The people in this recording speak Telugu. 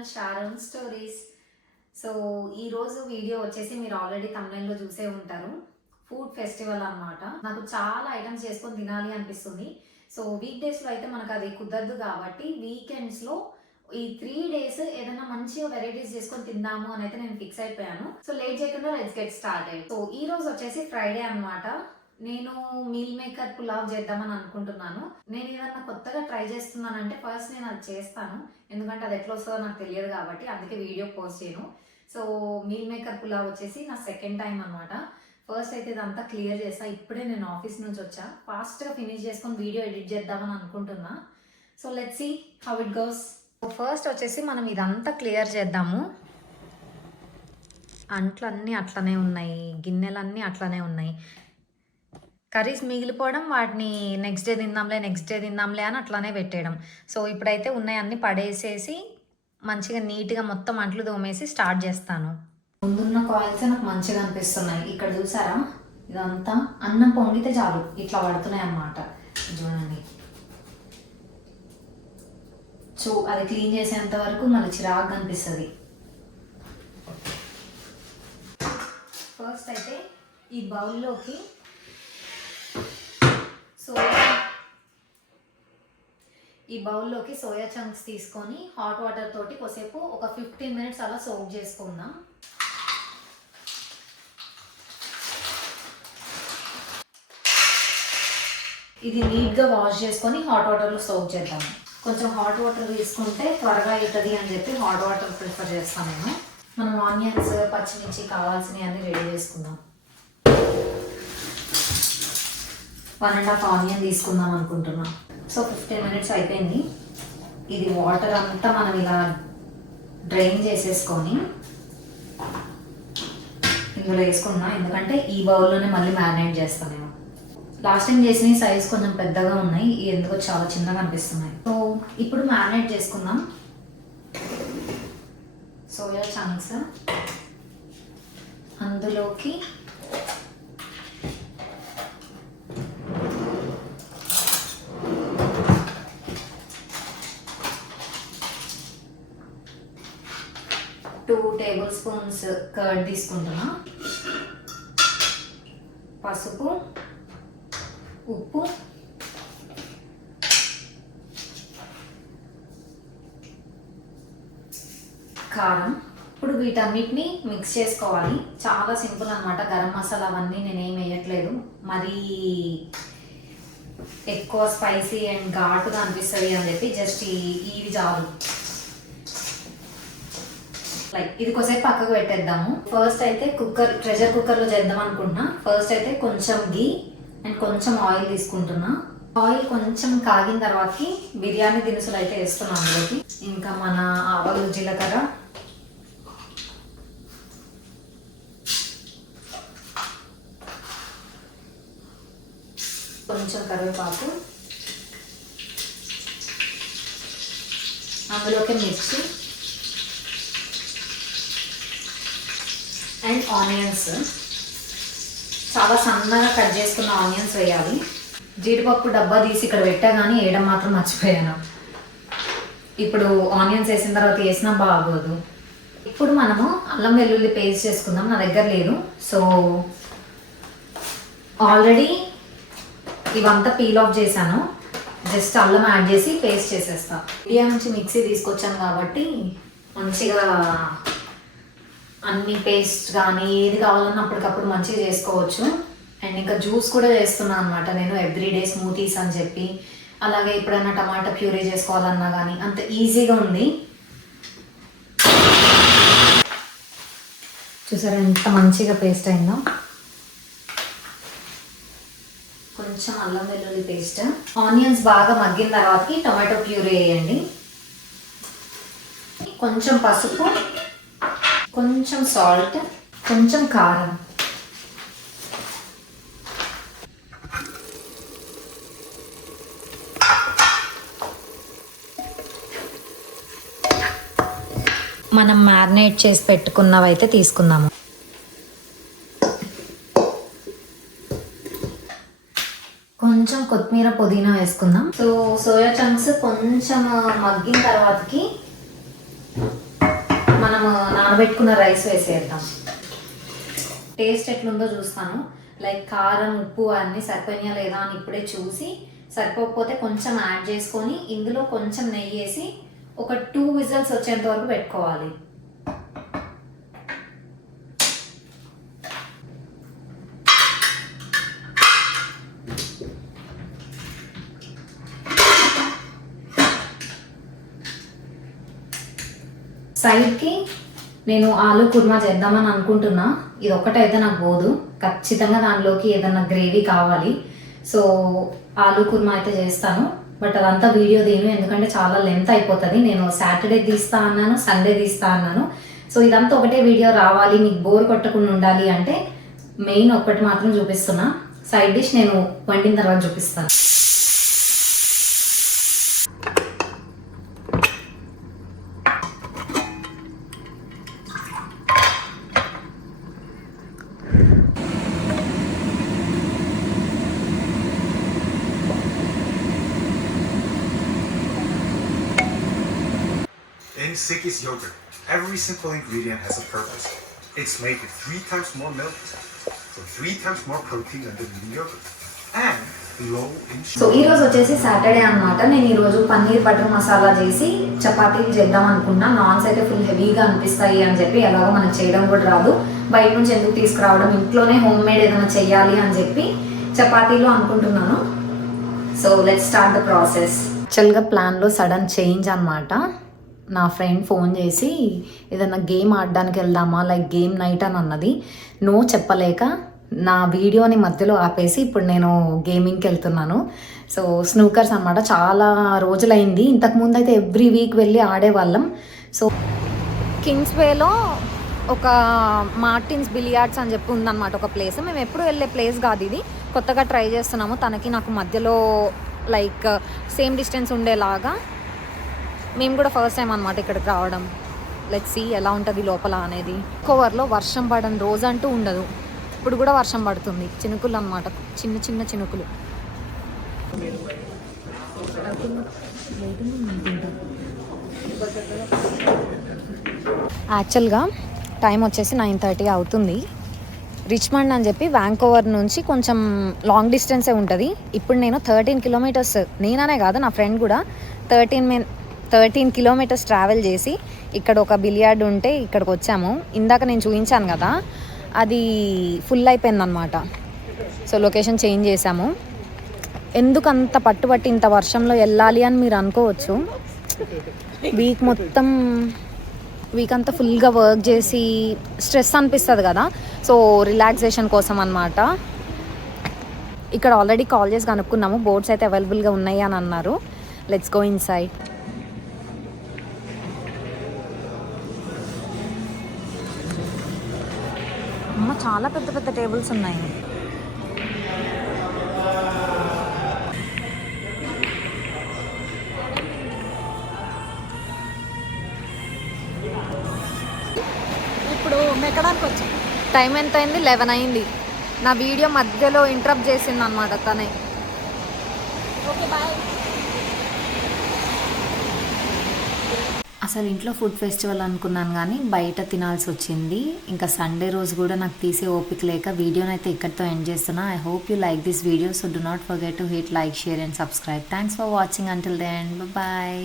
Channel Sharon stories. సో ఈరోజు వీడియో వచ్చేసి మీరు ఆల్రెడీ తమిళంలో చూసే ఉంటారు. ఫుడ్ ఫెస్టివల్ అన్నమాట. నాకు చాలా ఐటమ్స్ చేసుకొని తినాలి అనిపిస్తుంది. సో వీక్ డేస్లో అయితే మనకు అది కుదరదు కాబట్టి వీకెండ్స్లో ఈ 3 days ఏదైనా మంచిగా వెరైటీస్ చేసుకొని తిందాము అని అయితే నేను ఫిక్స్ అయిపోయాను. సో లేట్ చేయకుండా లెట్స్ గెట్ స్టార్టెడ్. సో ఈ రోజు వచ్చేసి ఫ్రైడే అన్నమాట. నేను మీల్ మేకర్ పులావ్ చేద్దామని అనుకుంటున్నాను. నేను ఏదన్నా కొత్తగా ట్రై చేస్తున్నానంటే ఫస్ట్ నేను అది చేస్తాను, ఎందుకంటే అది ఎట్లా వస్తుందో నాకు తెలియదు కాబట్టి, అందుకే వీడియో పోస్ట్ చేయను. సో మీల్ మేకర్ పులావ్ వచ్చేసి నా సెకండ్ టైం అనమాట. ఫస్ట్ అయితే ఇదంతా క్లియర్ చేస్తా. ఇప్పుడే నేను ఆఫీస్ నుంచి వచ్చా, ఫాస్ట్గా ఫినిష్ చేసుకొని వీడియో ఎడిట్ చేద్దామని అనుకుంటున్నా. So let's see how it goes. First వచ్చేసి మనం ఇదంతా క్లియర్ చేద్దాము. అంట్లన్నీ అట్లనే ఉన్నాయి, గిన్నెలన్నీ అట్లనే ఉన్నాయి. కర్రీస్ మిగిలిపోవడం, వాటిని నెక్స్ట్ డే తిందాంలే అని అట్లానే పెట్టేయడం. సో ఇప్పుడైతే ఉన్నాయన్నీ పడేసేసి మంచిగా నీట్గా మొత్తం అంట్లు తోమేసి స్టార్ట్ చేస్తాను. ముందున్న కాయిల్స్ నాకు మంచిగా అనిపిస్తున్నాయి. ఇక్కడ చూసారా, ఇదంతా అన్నం పొంగితే చాలు ఇట్లా పడుతున్నాయి అన్నమాట. చూడండి, సో అది క్లీన్ చేసేంత వరకు మళ్ళీ చిరాగ్గా అనిపిస్తుంది. ఫస్ట్ అయితే ఈ బౌల్లోకి సోయా చంక్స్ తీసుకొని హాట్ వాటర్ తోటి కొసేపు ఒక 15 minutes అలా సోక్ చేసుకుందాం. ఇది నీట్గా వాష్ చేసుకొని హాట్ వాటర్లో సోక్ చేద్దాం. కొంచెం హాట్ వాటర్ తీసుకుంటే త్వరగా అవుతుంది అని చెప్పి హాట్ వాటర్ ప్రిఫర్ చేస్తాను నేను. మనం ఆనియన్స్, పచ్చిమిర్చి కావాల్సినవి అన్నీ రెడీ చేసుకుందాం. 1.5 ఆనియన్ తీసుకుందాం అనుకుంటున్నా. సో 15 minutes అయిపోయింది. ఇది వాటర్ అంతా మనం ఇలా డ్రైన్ చేసేసుకొని ఇందులో వేసుకున్నా, ఎందుకంటే ఈ బౌల్లోనే మళ్ళీ మ్యారినేట్ చేస్తాను నేను. లాస్ట్ టైం చేసిన సైజ్ కొంచెం పెద్దగా ఉన్నాయి, ఎందుకో చాలా చిన్నగా అనిపిస్తున్నాయి. సో ఇప్పుడు మ్యారినేట్ చేసుకుందాం. సోయా చంక్స్ అందులోకి టూ టేబుల్ స్పూన్స్ కర్డ్ తీసుకుంటున్నా. పసుపు, ఉప్పు, కారం. ఇప్పుడు వీటన్నిటిని మిక్స్ చేసుకోవాలి. చాలా సింపుల్ అనమాట. గరం మసాలా అవన్నీ నేనేం వేయట్లేదు, మరీ ఎక్కువ స్పైసీ అండ్ ఘాటుగా అనిపిస్తుంది అని చెప్పి జస్ట్ ఇవి చాలు. ఇది కొద్దిసేపు పక్కకు పెట్టేద్దాము. ఫస్ట్ అయితే ప్రెషర్ కుక్కర్లో చేద్దాం అనుకుంటున్నా. ఫస్ట్ అయితే కొంచెం గీ అండ్ కొంచెం ఆయిల్ తీసుకుంటున్నా. ఆయిల్ కొంచెం కాగిన తర్వాతకి బిర్యానీ దినుసులు అయితే వేస్తున్నాం అందులోకి. ఇంకా మన ఆవాలు, జీలకర్ర, కొంచెం కరివేపాకు, అందులోకి మిర్చి అండ్ ఆనియన్స్. చాలా సన్నగా కట్ చేసుకున్న ఆనియన్స్ వేయాలి. జీడిపప్పు డబ్బా తీసి ఇక్కడ పెట్టా కానీ వేయడం మాత్రం మర్చిపోయాను. ఇప్పుడు ఆనియన్స్ వేసిన తర్వాత వేసినా బాగోదు. ఇప్పుడు మనము అల్లం వెల్లుల్లి పేస్ట్ చేసుకుందాం. నా దగ్గర లేదు, సో ఆల్రెడీ ఇవంతా పీల్ ఆఫ్ చేశాను. జస్ట్ అల్లం యాడ్ చేసి పేస్ట్ చేసేస్తాను. ఇండియా నుంచి మిక్సీ తీసుకొచ్చాను కాబట్టి మంచిగా అన్ని పేస్ట్ కానీ ఏది కావాలన్నా అప్పటికప్పుడు మంచిగా చేసుకోవచ్చు. అండ్ ఇంకా జ్యూస్ కూడా చేస్తున్నాను అనమాట నేను, ఎవ్రీడే స్మూతీస్ అని చెప్పి. అలాగే ఎప్పుడైనా టమాటా ప్యూరీ చేసుకోవాలన్నా కానీ అంత ఈజీగా ఉంది. చూసారా ఎంత మంచిగా పేస్ట్ అయిందో. కొంచెం అల్లం వెల్లుల్లి పేస్ట్. ఆనియన్స్ బాగా మగ్గిన తర్వాతకి టమాటో ప్యూరీ వేయండి. కొంచెం పసుపు, కొంచెం సాల్ట్, కొంచెం కారం. మనం మ్యారినేట్ చేసి పెట్టుకున్నవైతే తీసుకుందాము. కొంచెం కొత్తిమీర, పుదీనా వేసుకుందాం. సో సోయా చంక్స్ కొంచెం మగ్గిన తర్వాతకి నానబెట్టుకున్న రైస్ వేసేద్దాం. టేస్ట్ ఎట్లుందో చూస్తాను. లైక్ కారం ఉప్పు అన్నీ సరిపోయినాయా లేదా అని ఇప్పుడే చూసి, సరిపోకపోతే కొంచెం యాడ్ చేసుకొని ఇందులో కొంచెం నెయ్యి వేసి ఒక 2 విజిల్స్ వచ్చేంత వరకు పెట్టుకోవాలి. సైడ్కి నేను ఆలు కుర్మా చేద్దామని అనుకుంటున్నా. ఇది ఒక్కటైతే నాకు పోదు, ఖచ్చితంగా దానిలోకి ఏదన్నా గ్రేవీ కావాలి. సో ఆలు కుర్మా అయితే చేస్తాను, బట్ అదంతా వీడియో తీను, ఎందుకంటే చాలా లెంత్ అయిపోతుంది. నేను సాటర్డే తీస్తా అన్నాను, సండే తీస్తా అన్నాను. సో ఇదంతా ఒకటే వీడియో రావాలి, మీకు బోర్ కొట్టకుండా ఉండాలి అంటే మెయిన్ ఒక్కటి మాత్రం చూపిస్తున్నా. సైడ్ డిష్ నేను వండిన తర్వాత చూపిస్తాను. In Sikki's yogurt, every simple ingredient has a purpose. It's made with 3 times more milk, for 3 times more protein than the leading yogurt, and low in so sugar. ఈ రోజు వచ్చేసి సాటర్డే అనమాట. నేను ఈరోజు పన్నీర్ బటర్ మసాలా చేసి చపాతీలు చేద్దాం అనుకున్నా. నాన్స్ అయితే ఫుల్ హెవీగా అనిపిస్తాయి అని చెప్పి, ఎలాగో మనకు చేయడం కూడా రాదు, బయట నుంచి ఎందుకు తీసుకురావడం, ఇంట్లోనే హోమ్ మేడ్ ఏదైనా చెయ్యాలి అని చెప్పి చపాతీలు అనుకుంటున్నాను. So let's start the process. యాక్చువల్గా ప్లాన్లో సడన్ చేంజ్ అనమాట. నా ఫ్రెండ్ ఫోన్ చేసి ఏదైనా గేమ్ ఆడడానికి వెళ్దామా, లైక్ గేమ్ నైట్ అని అన్నది. నో చెప్పలేక నా వీడియోని మధ్యలో ఆపేసి ఇప్పుడు నేను గేమింగ్కి వెళ్తున్నాను. సో స్నూకర్స్ అనమాట. చాలా రోజులైంది, ఇంతకుముందు అయితే ఎవ్రీ వీక్ వెళ్ళి ఆడేవాళ్ళం. సో కింగ్స్వేలో ఒక మార్టిన్స్ బిలియార్డ్స్ అని చెప్పి ఉందన్నమాట ఒక ప్లేస్. మేము ఎప్పుడు వెళ్ళే ప్లేస్ కాదు ఇది, కొత్తగా ట్రై చేస్తున్నాము. తనకి నాకు మధ్యలో లైక్ సేమ్ డిస్టెన్స్ ఉండేలాగా. మేము కూడా ఫస్ట్ టైం అనమాట ఇక్కడికి రావడం. లెట్స్ సీ ఎలా ఉంటుంది లోపల అనేది. కోవర్లో వర్షం పడని రోజు అంటూ ఉండదు. ఇప్పుడు కూడా వర్షం పడుతుంది, చినుకులు అనమాట, చిన్న చిన్న చినుకులు. యాక్చువల్గా టైం వచ్చేసి 9:30 అవుతుంది. రిచ్మండ్ అని చెప్పి వ్యాంకోవర్ నుంచి కొంచెం లాంగ్ డిస్టెన్సే ఉంటుంది. ఇప్పుడు నేను 13 కిలోమీటర్స్, నేననే కాదు నా ఫ్రెండ్ కూడా 13 కిలోమీటర్స్ ట్రావెల్ చేసి ఇక్కడ ఒక బిలియార్డ్ ఉంటే ఇక్కడికి వచ్చాము. ఇందాక నేను చూపించాను కదా, అది ఫుల్ అయిపోయిందనమాట. సో లొకేషన్ చేంజ్ చేసాము. ఎందుకు అంత పట్టుబట్టి ఇంత వర్షంలో వెళ్ళాలి అని మీరు అనుకోవచ్చు. వీక్ అంతా ఫుల్గా వర్క్ చేసి స్ట్రెస్ అనిపిస్తుంది కదా, సో రిలాక్సేషన్ కోసం అనమాట. ఇక్కడ ఆల్రెడీ కాల్ చేసి కనుక్కున్నాము, బోట్స్ అయితే అవైలబుల్గా ఉన్నాయి అని అన్నారు. Let's go in side. అమ్మ, చాలా పెద్ద పెద్ద టేబుల్స్ ఉన్నాయి. ఇప్పుడు మెక్కడానికి వచ్చాం. టైం ఎంత అయింది? 11 అయింది. నా వీడియో మధ్యలో ఇంటరప్ట్ చేసింది అనమాట తనే. Okay bye. అసలు ఇంట్లో ఫుడ్ ఫెస్టివల్ అనుకున్నాను కానీ బయట తినాల్సి వచ్చింది. ఇంకా సండే రోజు కూడా నాకు తీసే ఓపిక లేక వీడియోని అయితే ఇక్కడితో ఎండ్ చేస్తున్నా. I hope you like this video. So do not forget to hit like, share and subscribe. Thanks for watching until the end. Bye.